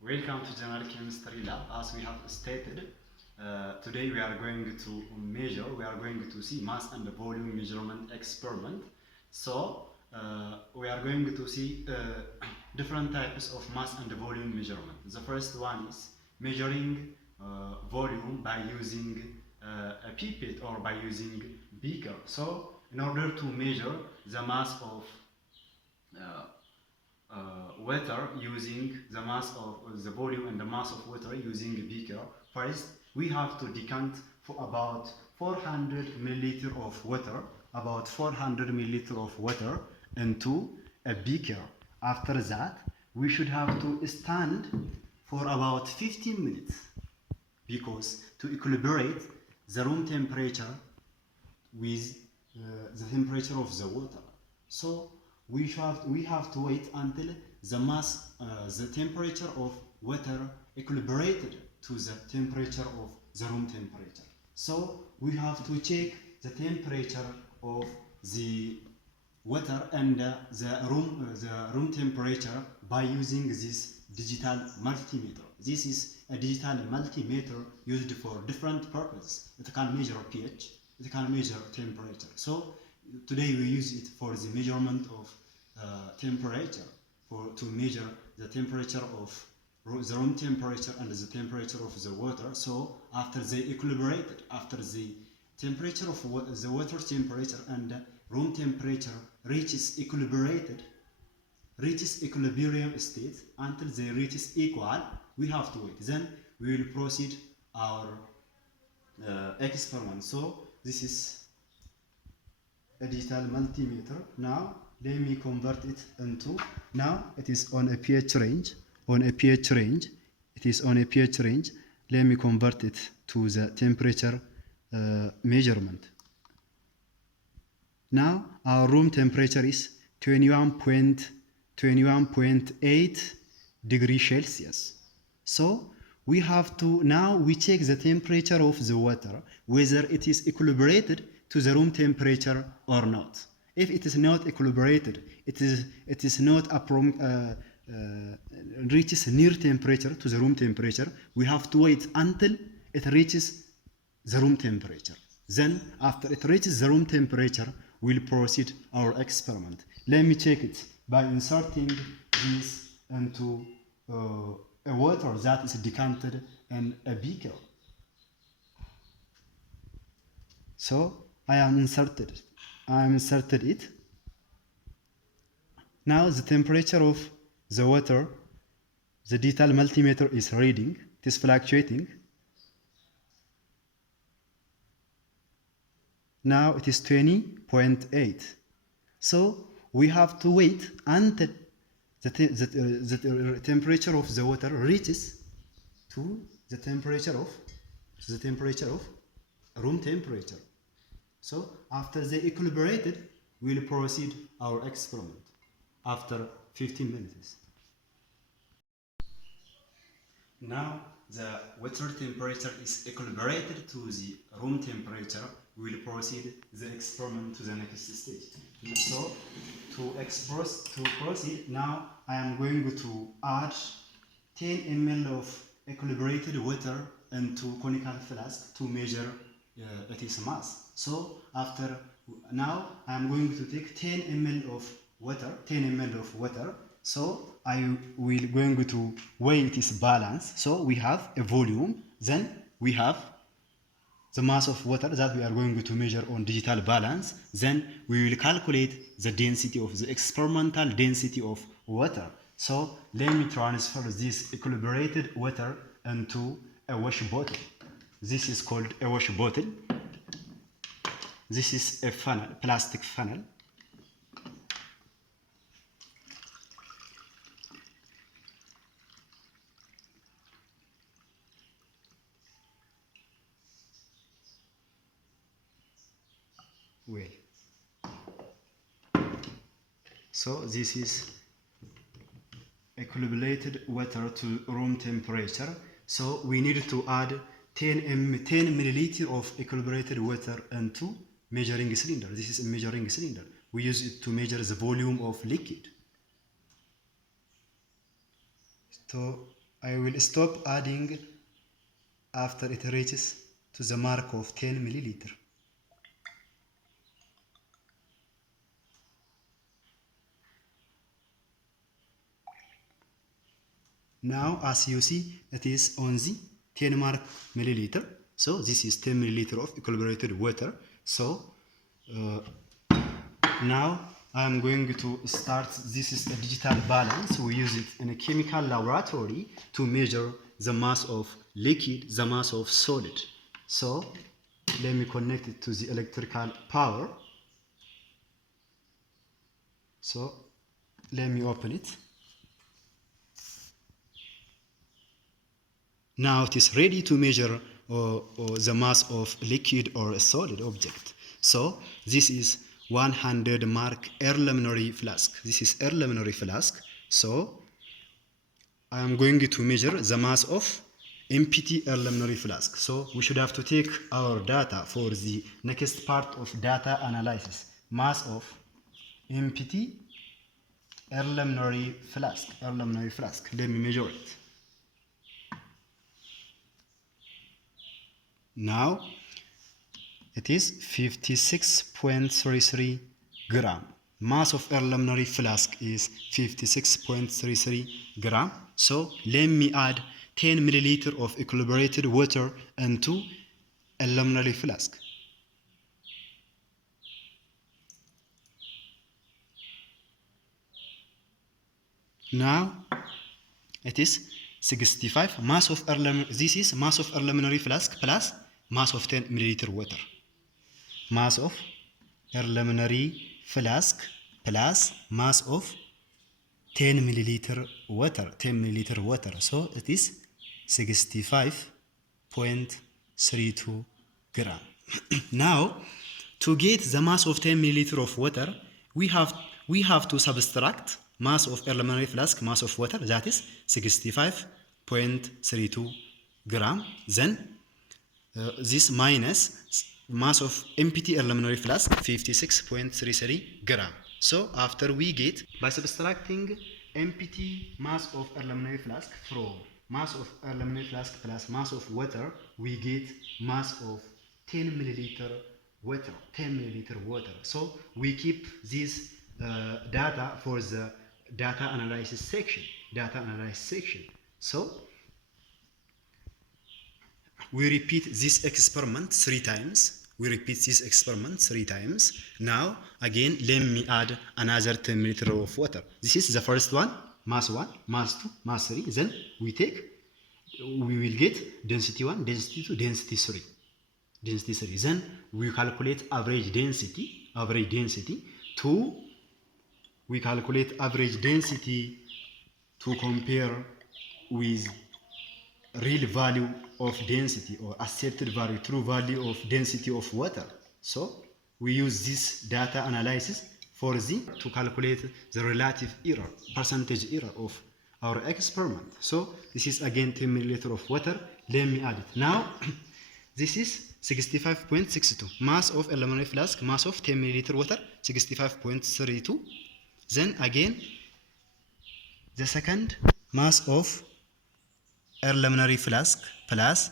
Welcome to General Chemistry Lab. As we have stated, today we are going to see mass and volume measurement experiment. So we are going to see different types of mass and volume measurement. The first one is measuring volume by using a pipette or by using beaker. So in order to measure the mass of water using the mass of the volume and the mass of water using a beaker. First, we have to decant for about 400 milliliter of water, into a beaker. After that, we should have to stand for about 15 minutes because to equilibrate the room temperature with the temperature of the water. So we have to wait until the temperature of water equilibrated to the temperature of the room temperature. So we have to check the temperature of the water and the room temperature by using this digital multimeter. This is a digital multimeter used for different purposes. It can measure pH, it can measure temperature. So today we use it for the measurement of temperature, to measure the temperature of the room temperature and the temperature of the water. So after they equilibrated, after the temperature of the water temperature and room temperature reaches equilibrium state, until they reaches equal, we have to wait. Then we will proceed our experiment. So this is a digital multimeter. Now let me convert it into, now it is on a pH range, it is on a pH range. Let me convert it to the temperature measurement. Now our room temperature is 21.8 degrees Celsius. So we have to, now we check the temperature of the water, whether it is equilibrated to the room temperature or not. If it is not equilibrated, it is not reaches near temperature to the room temperature, we have to wait until it reaches the room temperature. Then after it reaches the room temperature, we'll proceed our experiment. Let me check it by inserting this into a water that is decanted in a beaker. So I inserted it. Now the temperature of the water, the digital multimeter is reading, it is fluctuating. Now it is 20.8. So we have to wait until the temperature of the water reaches to the temperature of room temperature. So after they equilibrated, we'll proceed our experiment after 15 minutes. Now the water temperature is equilibrated to the room temperature. We will proceed the experiment to the next stage. So to proceed, now I am going to add 10 ml of equilibrated water into conical flask to measure its mass. So now I am going to take 10 ml of water. So I will going to weigh its balance. So we have a volume, then we have the mass of water that we are going to measure on digital balance. Then we will calculate the density of the experimental density of water. So let me transfer this equilibrated water into a wash bottle. This is called a wash bottle. This is a funnel, plastic funnel. Well, so this is equilibrated water to room temperature. So we need to add 10 milliliter of equilibrated water into measuring cylinder. This is a measuring cylinder. We use it to measure the volume of liquid. So I will stop adding after it reaches to the mark of 10 milliliter. Now, as you see, it is on the 10 mark milliliter. So this is 10 milliliter of equilibrated water. So now I'm going to start. This is a digital balance. We use it in a chemical laboratory to measure the mass of liquid, the mass of solid. So let me connect it to the electrical power. So let me open it. Now it is ready to measure the mass of liquid or a solid object. So this is 100 mark preliminary flask. This is preliminary flask. So I am going to measure the mass of empty preliminary flask. So we should have to take our data for the next part of data analysis. Mass of empty preliminary flask. Preliminary flask. Let me measure it. Now it is 56.33 gram. Mass of preliminary flask is 56.33 gram. So let me add 10 milliliter of equilibrated water into preliminary flask. Now it is 65 mass of preliminary. This is mass of preliminary flask plus mass of 10 milliliter water. Mass of preliminary flask plus mass of 10 milliliter water. 10 milliliter water. So it is 65.32 gram. Now, to get the mass of 10 milliliter of water, we have to subtract mass of preliminary flask, mass of water, that is 65.32 gram. Then this minus mass of empty preliminary flask, 56.33 gram. So after we get, by subtracting empty mass of preliminary flask from mass of preliminary flask plus mass of water, we get mass of 10 milliliter water. 10 milliliter water. So we keep this data for the data analysis section. Data analysis section. So we repeat this experiment 3 times. We repeat this experiment 3 times. Now, again, let me add another 10 milliliter of water. This is the first one, mass 1, mass 2, mass 3. Then we will get density 1, density 2, density 3. Density 3. Then we calculate average density. Average density 2. We calculate average density to compare with real value of density or accepted value, true value of density of water. So we use this data analysis for to calculate the relative error, percentage error of our experiment. So this is again 10 milliliter of water. Let me add it. Now this is 65.62 mass of preliminary flask, mass of 10 milliliter water, 65.32. Then again the second mass of preliminary flask plus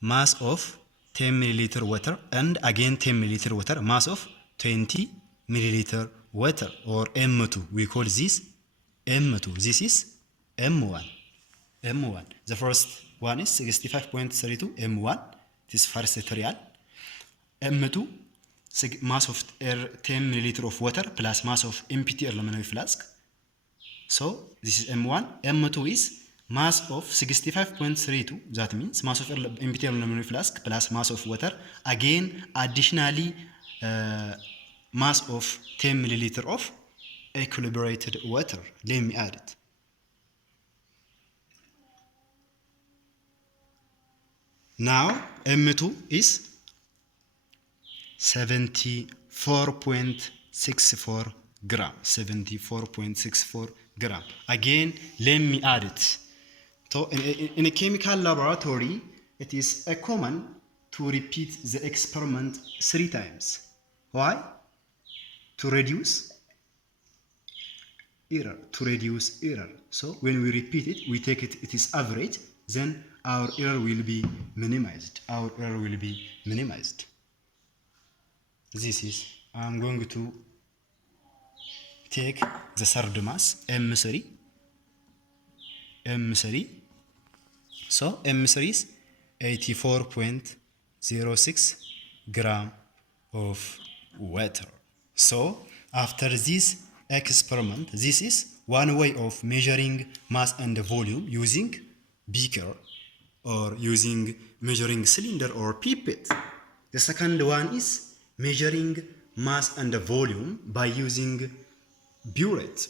mass of 10 milliliter water and again 10 milliliter water, mass of 20 milliliter water or M2. We call this M2. This is M1. M1. The first one is 65.32 M1. This first trial. M2, mass of 10 milliliter of water plus mass of empty preliminary flask. So this is M1. M2 is mass of 65.32. That means mass of empty preliminary flask plus mass of water. Again, additionally, mass of 10 milliliter of equilibrated water. Let me add it. Now M2 is 74.64 gram. 74.64 gram. Again, let me add it. So in a chemical laboratory, it is common to repeat the experiment 3 times. Why? To reduce error, to reduce error. So when we repeat it, we take it, it is average, then our error will be minimized. Our error will be minimized. This is, I'm going to take the third mass, M3. So M3 is 84.06 gram of water. So after this experiment, this is one way of measuring mass and volume using beaker or using measuring cylinder or pipette. The second one is measuring mass and volume by using burette.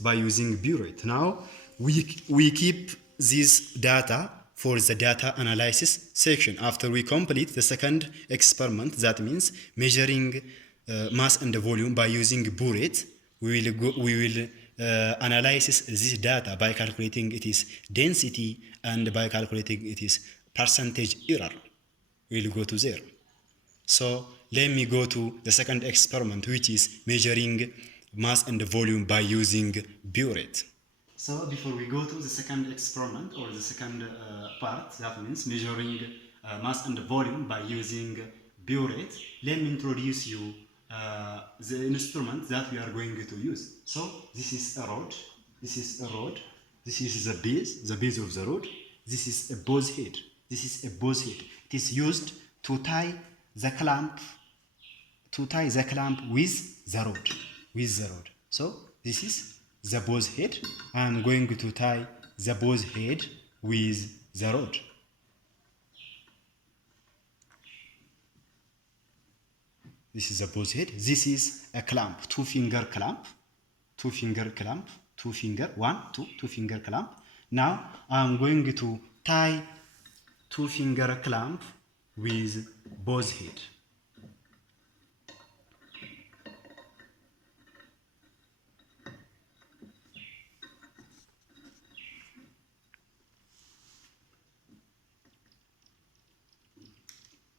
Now we keep this data for the data analysis section. After we complete the second experiment, that means measuring mass and volume by using burette, we will analyze this data by calculating its density and by calculating its percentage error. We'll go to there. So let me go to the second experiment, which is measuring mass and volume by using burette. So before we go to the second experiment or the second part, that means measuring mass and volume by using burette, let me introduce you the instrument that we are going to use. So this is a rod, this is the base of the rod, this is a bow's head, It is used to tie the clamp with the rod. So this is the bow's head. I'm going to tie the bow's head with the rod. This is the bow's head. This is a clamp, two finger clamp. Now I'm going to tie two finger clamp with bow's head.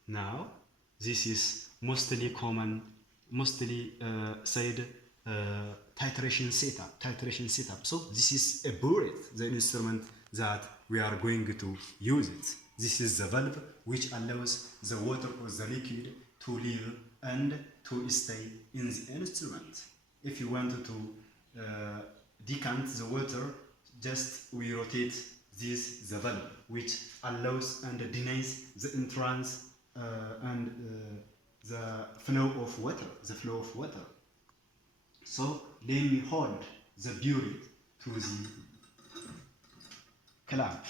Now this is mostly said titration setup. So this is a burette, the instrument that we are going to use it. This is the valve which allows the water or the liquid to leave and to stay in the instrument. If you want to decant the water, just we rotate the valve, which allows and denies the entrance and the flow of water. So let me hold the burette to the clamp.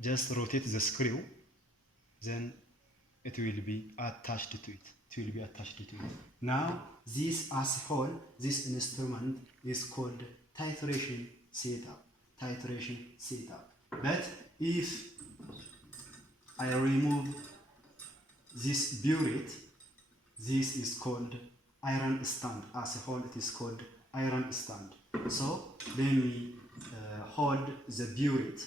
Just rotate the screw, then it will be attached to it. Now this hole, this instrument is called titration setup. But if I remove this burette, this is called iron stand. As a whole, it is called iron stand. So let me hold the burette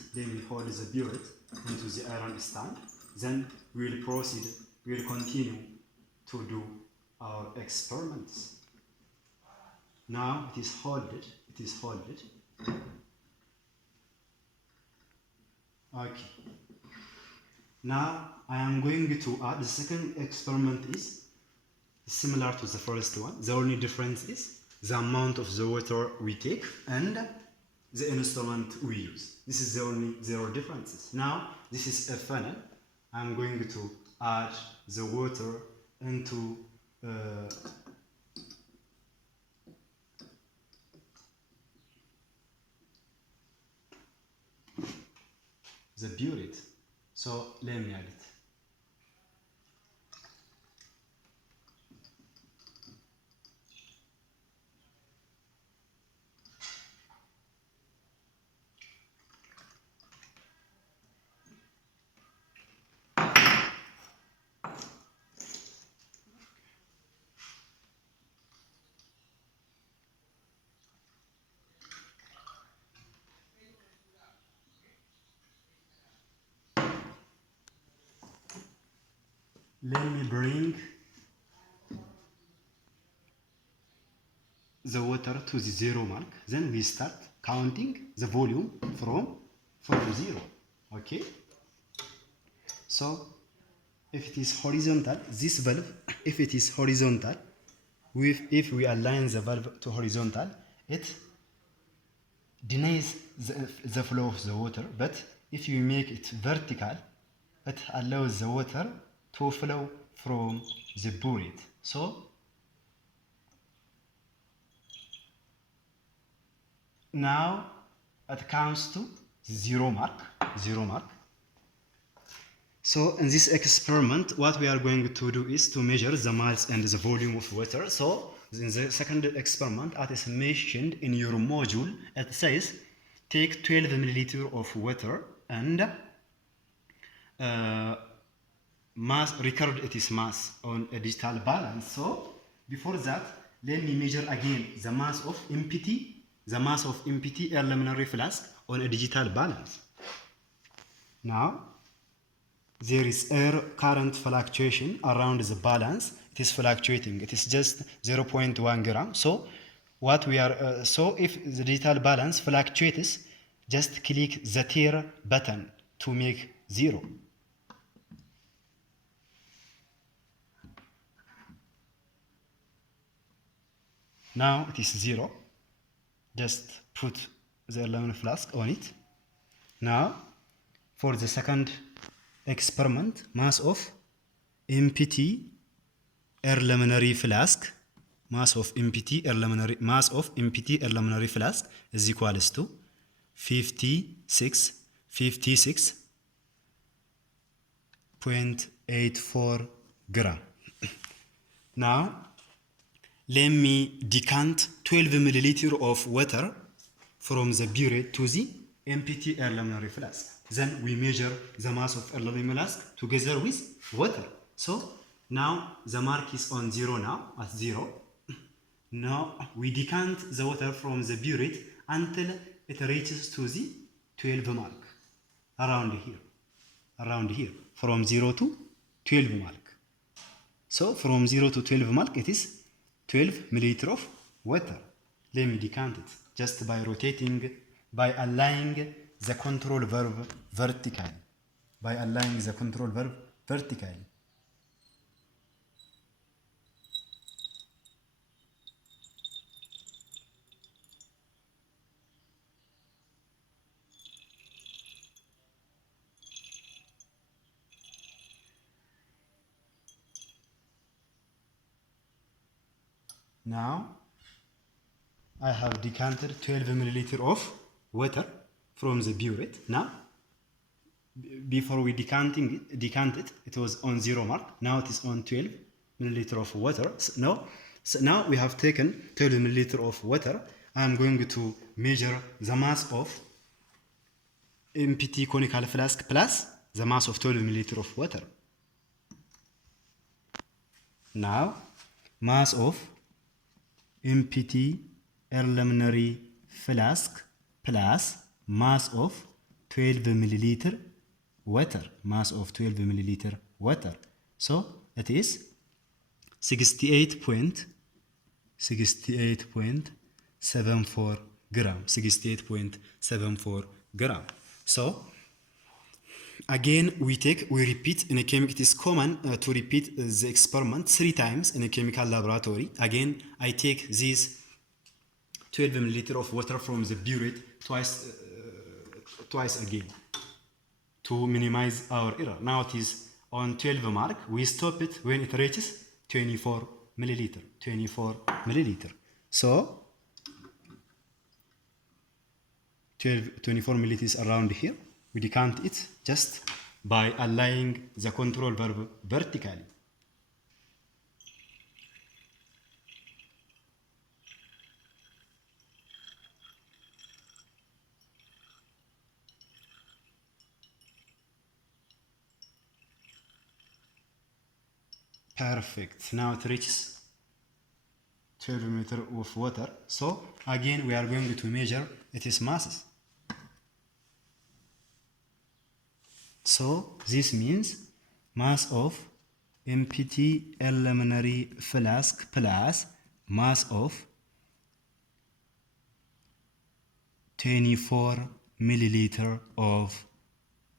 into the iron stand. Then we will proceed. We will continue to do our experiments. Now it is holded. Okay. Now I am going to add the second experiment is similar to the first one. The only difference is the amount of the water we take and the instrument we use. This is the only zero differences. Now this is a funnel. I'm going to add the water into the burette. So let me add it. Let me bring water to the zero mark. Then we start counting the volume from 0. Okay. So if it is horizontal, this valve, if it is horizontal, if we align the valve to horizontal, it denies the flow of the water. But if you make it vertical, it allows the water to flow from the burette. So now it comes to zero mark. So in this experiment, what we are going to do is to measure the mass and the volume of water. So in the second experiment, as is mentioned in your module, it says take 12 milliliter of water and record its mass on a digital balance. So before that, let me measure again the mass of empty air luminary flask on a digital balance. Now there is air current fluctuation around the balance. It is fluctuating. It is just 0.1 gram. So what we are so if the digital balance fluctuates, just click the tear button to make 0. Now it is 0. Just put the aluminum flask on it. Now for the second experiment, mass of empty air luminary flask, mass of empty air luminary flask is equals to 56.84 gram. Now let me decant 12 milliliter of water from the burette to the empty air luminary flask. Then we measure the mass of air luminary flask together with water. So now the mark is on 0 now, at 0. Now we decant the water from the burette until it reaches to the 12 mark. Around here, from 0 to 12 mark. So from 0 to 12 mark, it is 12 milliliter of water. Let me decant it just by aligning the control valve vertically. Now I have decanted 12 milliliter of water from the burette. Now before we decant it, it was on 0 mark. Now it is on 12 milliliter of water. So now we have taken 12 milliliter of water. I am going to measure the mass of empty conical flask plus the mass of 12 milliliter of water. Now mass of empty air luminary flask plus mass of 12 milliliter water. So it is 68.74 gram. So again we repeat in a chemical. It is common to repeat the experiment 3 times in a chemical laboratory. Again I take this 12 milliliter of water from the burette twice again to minimize our error. Now it is on 12 mark. We stop it when it reaches 24 milliliter. So 24 milliliters around here. We decant it just by aligning the control valve vertically. Perfect. Now it reaches 12 milliliter of water. So again we are going to measure its masses. So this means mass of empty air luminary flask plus mass of 24 milliliter of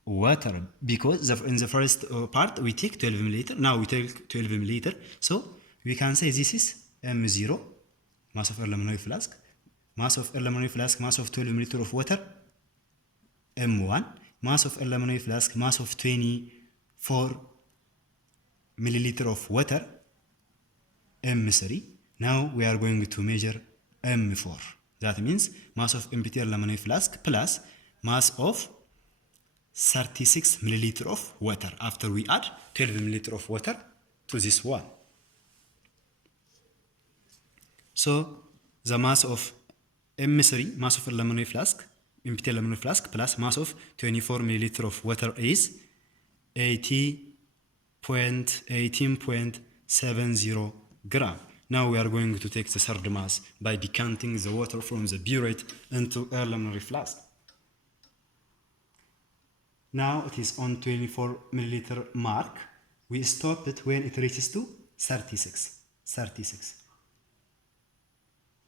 water, because in the first part we take 12 milliliter, now we take 12 milliliter, so we can say this is M0, mass of aluminum flask, mass of aluminum flask, mass of 12 milliliter of water, M1, mass of aluminum flask, mass of 24 milliliter of water, M3. Now we are going to measure M4. That means mass of empty aluminum flask plus mass of 36 milliliter of water after we add 12 milliliter of water to this one. So the mass of M3, mass of aluminum flask, empty aluminum flask plus mass of 24 milliliter of water is 18.70 gram. Now we are going to take the third mass by decanting the water from the burette into aluminum flask. Now it is on 24 milliliter mark. We stop it when it reaches to 36.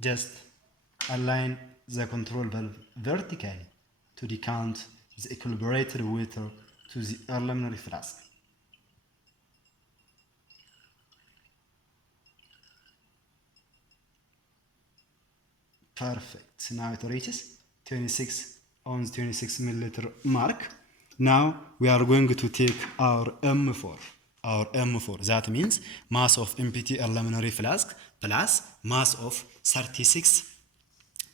Just align the control valve vertically to decant the equilibrated water to the aluminum flask. Perfect. Now it reaches 26 on the 26 milliliter mark. Now we are going to take our M4. That means mass of empty aluminum flask plus mass of 36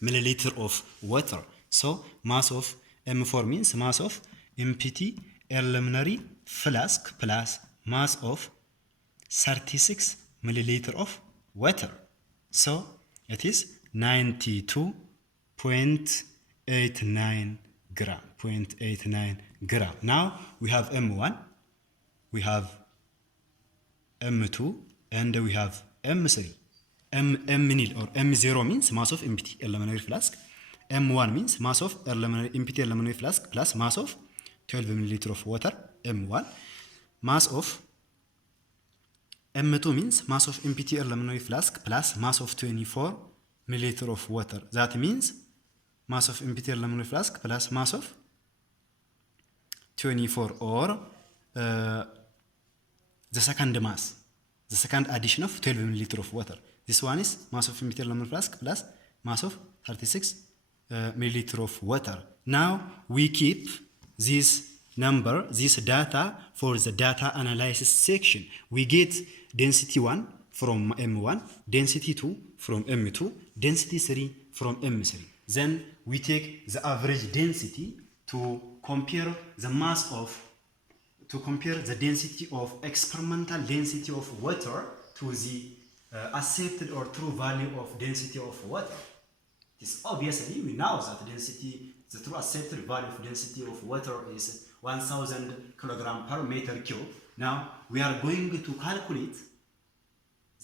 milliliter of water. So mass of M4 means mass of empty aluminum flask plus mass of 36 milliliter of water. So it is 92.89 gram. Now we have M1, we have M2, and we have M3. M0 or M0 means mass of empty aluminum flask. M1 means mass of empty aluminum flask plus mass of 12 milliliter of water. M1. Mass of M2 means mass of empty aluminum flask plus mass of 24 milliliter of water. That means mass of empty aluminum flask plus mass of 24, or the second mass, the second addition of 12 milliliter of water. This one is mass of empty aluminum flask plus mass of 36 milliliter of water. Now we keep this number, this data for the data analysis section. We get density 1 from M1, density 2 from M2, density 3 from M3. Then we take the average density to compare the density of experimental density of water to the accepted or true value of density of water. This obviously we know that the true accepted value of density of water is 1000 kilogram per meter cube. Now we are going to calculate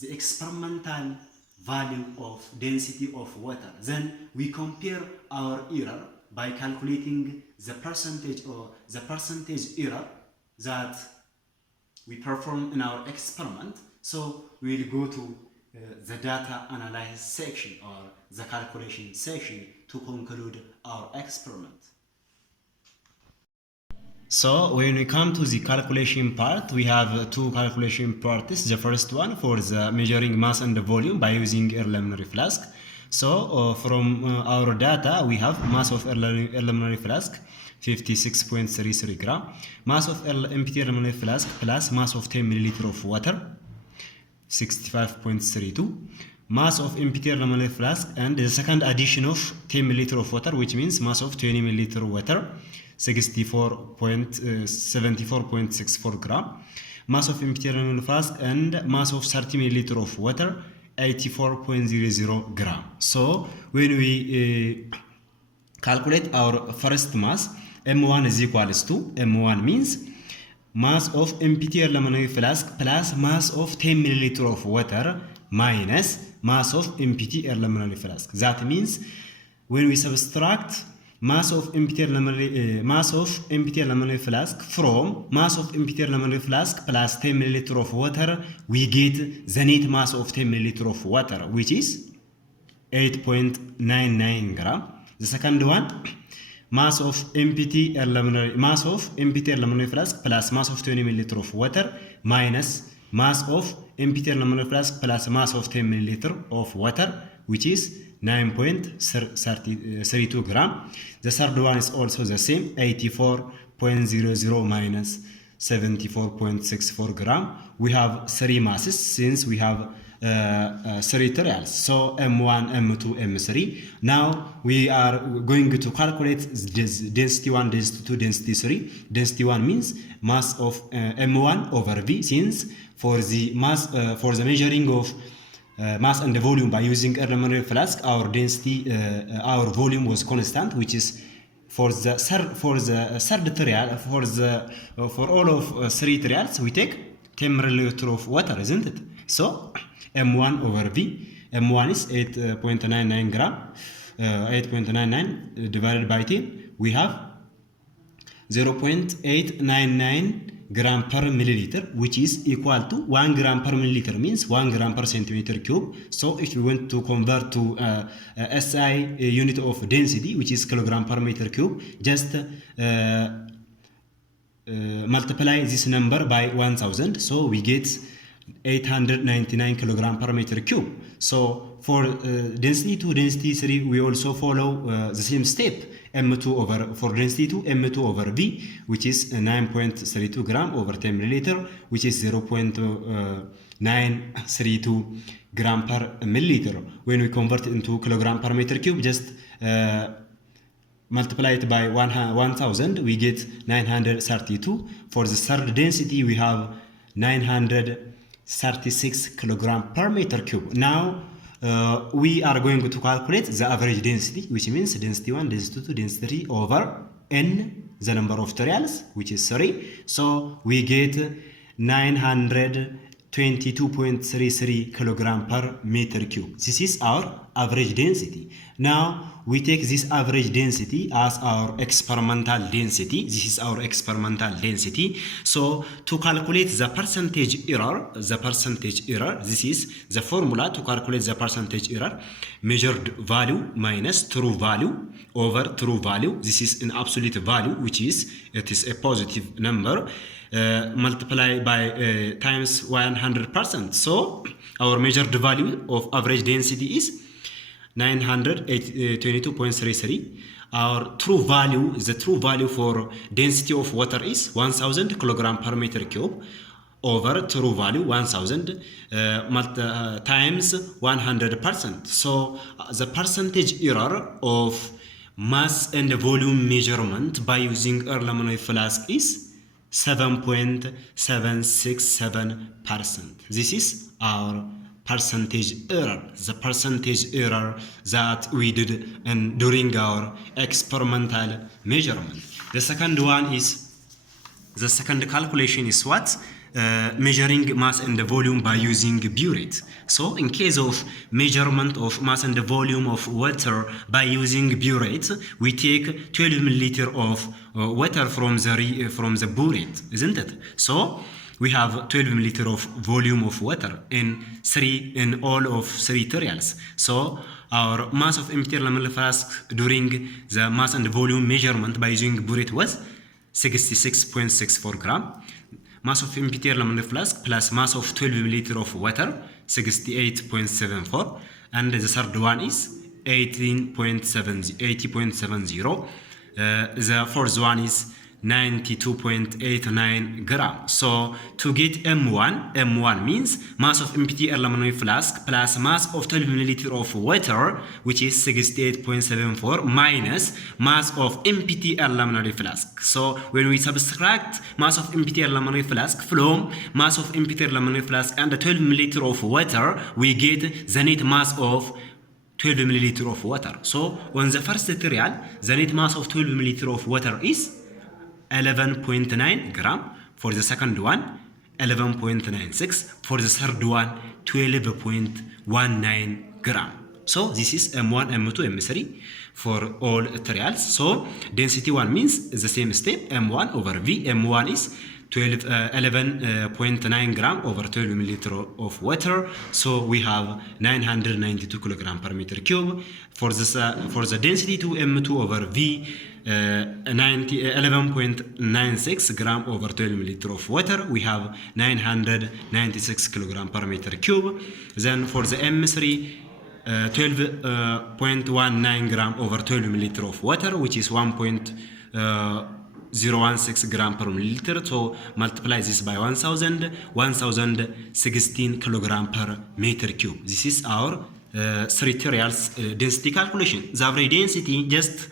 the experimental value of density of water. Then we compare our error by calculating the percentage error that we perform in our experiment. So we will go to the data analysis section or the calculation section to conclude our experiment. So when we come to the calculation part, we have two calculation parts. The first one for the measuring mass and the volume by using aluminum flask. So from our data, we have mass of aluminum flask 56.33 gram, mass of empty aluminum flask plus mass of 10 milliliter of water 65.32, mass of empty aluminum flask and the second addition of 10 milliliter of water, which means mass of 20 milliliter water 74.64 gram, mass of empty aluminum flask and mass of 30 milliliter of water 84.00 gram. So when we calculate our first mass, M1 is equals to, M1 means mass of empty aluminum flask plus mass of 10 milliliter of water minus mass of empty aluminum flask. That means when we subtract mass of empty aluminum flask from mass of empty aluminum flask plus 10 milliliter of water, we get the net mass of 10 milliliter of water, which is 8.99 gram. The second one, mass of empty aluminum flask plus mass of 20 milliliter of water minus mass of empty aluminum flask plus mass of 10 milliliter of water, which is 9.32 gram. The third one is also the same, 84.00 minus 74.64 gram. We have three masses since we have three trials. So M1, M2, M3. Now we are going to calculate this density 1, density 2, density 3. Density 1 means mass of M1 over V, since for the mass for the measuring of mass and the volume by using aluminum flask, our density, our volume was constant, which is for the third trial, for all of three trials, we take 10 milliliter of water, isn't it? So M1 over V, M1 is 8.99 gram, 8.99 divided by 10, we have 0.899 gram per milliliter, which is equal to 1 gram per milliliter, means 1 gram per centimeter cube. So if we want to convert to SI unit of density, which is kilogram per meter cube, just multiply this number by 1000, so we get 899 kilogram per meter cube. So for density 2, density 3, we also follow the same step. M2 over, for density 2, M2 over V, which is 9.32 gram over 10 milliliter, which is 0.932 gram per milliliter. When we convert it into kilogram per meter cube, just multiply it by 1000, we get 932. For the third density, we have 936 kilogram per meter cube. Now we are going to calculate the average density, which means density 1, density 2, density 3 over n, the number of trials, which is 3. So we get 922.33 kilogram per meter cube. This is our average density. Now we take this average density as our experimental density. This is our experimental density. So to calculate the percentage error, this is the formula to calculate the percentage error: measured value minus true value over true value. This is an absolute value, which is, it is a positive number, multiply by times 100%. So our measured value of average density is 922.33. Our true value, the true value for density of water is 1000 kilogram per meter cube over true value 1000 times 100%. So the percentage error of mass and volume measurement by using aluminum flask is 7.767%. This is our percentage error, the percentage error that we did during our experimental measurement. The second one is, the second calculation is what? Measuring mass and volume by using burette. So in case of measurement of mass and volume of water by using burette, we take 12 milliliter of water from the burette, isn't it? So we have 12 milliliter of volume of water in all of three trials. So our mass of empty aluminum flask during the mass and volume measurement by using burette was 66.64 gram. Mass of empty aluminum flask plus mass of 12 milliliter of water, 68.74, and the third one is 80.70. The fourth one is 92.89 gram. So to get M1 means mass of empty aluminum flask plus mass of 12 milliliter of water, which is 68.74, minus mass of empty aluminum flask. So when we subtract mass of empty aluminum flask from mass of empty aluminum flask and 12 milliliter of water, we get the net mass of 12 milliliter of water. So on the first trial, the net mass of 12 milliliter of water is 11.9 gram. For the second one, 11.96. For the third one, 12.19 gram. So this is M1, M2, M3 for all trials. So density 1 means the same step, M1 over V. M1 is 11.9 gram over 12 milliliter of water, so we have 992 kilogram per meter cube. For the density to M2 over V, 11.96 gram over 12 milliliter of water, we have 996 kilogram per meter cube. Then for the M3, 12.19 gram over 12 milliliter of water, which is 1.016 gram per milliliter. So multiply this by 1016 kilogram per meter cube. This is our three materials density calculation. The average density, just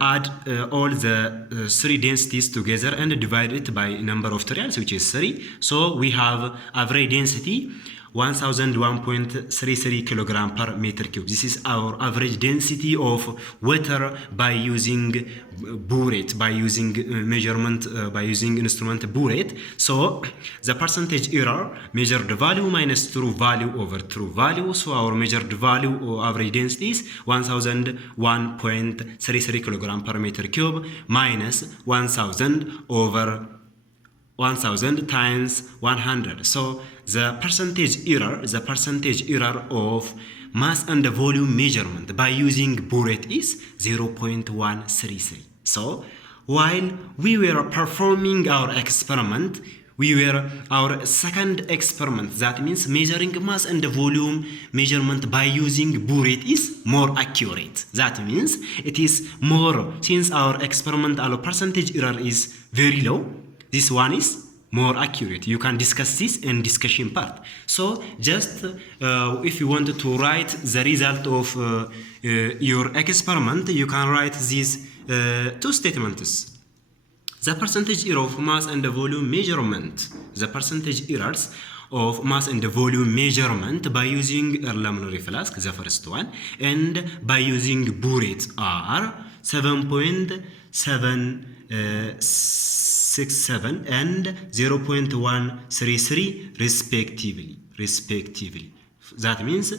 add all the three densities together and divide it by number of materials, which is 3. So we have average density 1001.33 kilogram per meter cube. This is our average density of water by using burette, by using measurement, by using instrument burette. So the percentage error, measured value minus true value over true value. So our measured value or average density is 1001.33 kilogram per meter cube minus 1000 over 1000 times 100. So the percentage error of mass and volume measurement by using burette is 0.133. So while we were performing our experiment, our second experiment, that means measuring mass and volume measurement by using burette, is more accurate. That means it is more, since our experiment, our percentage error is very low, this one is more accurate. You can discuss this in discussion part. So just if you want to write the result of your experiment, you can write these two statements. The percentage error of mass and volume measurement, the percentage errors of mass and volume measurement by using aluminum flask, the first one, and by using burette are 7.767 and 0.133 respectively. That means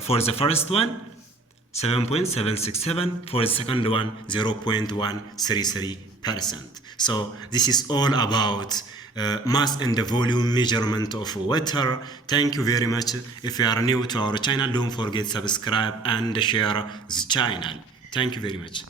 for the first one 7.767, for the second one 0.133%. So this is all about mass and volume measurement of water. Thank you very much. If you are new to our channel, don't forget subscribe and share the channel. Thank you very much.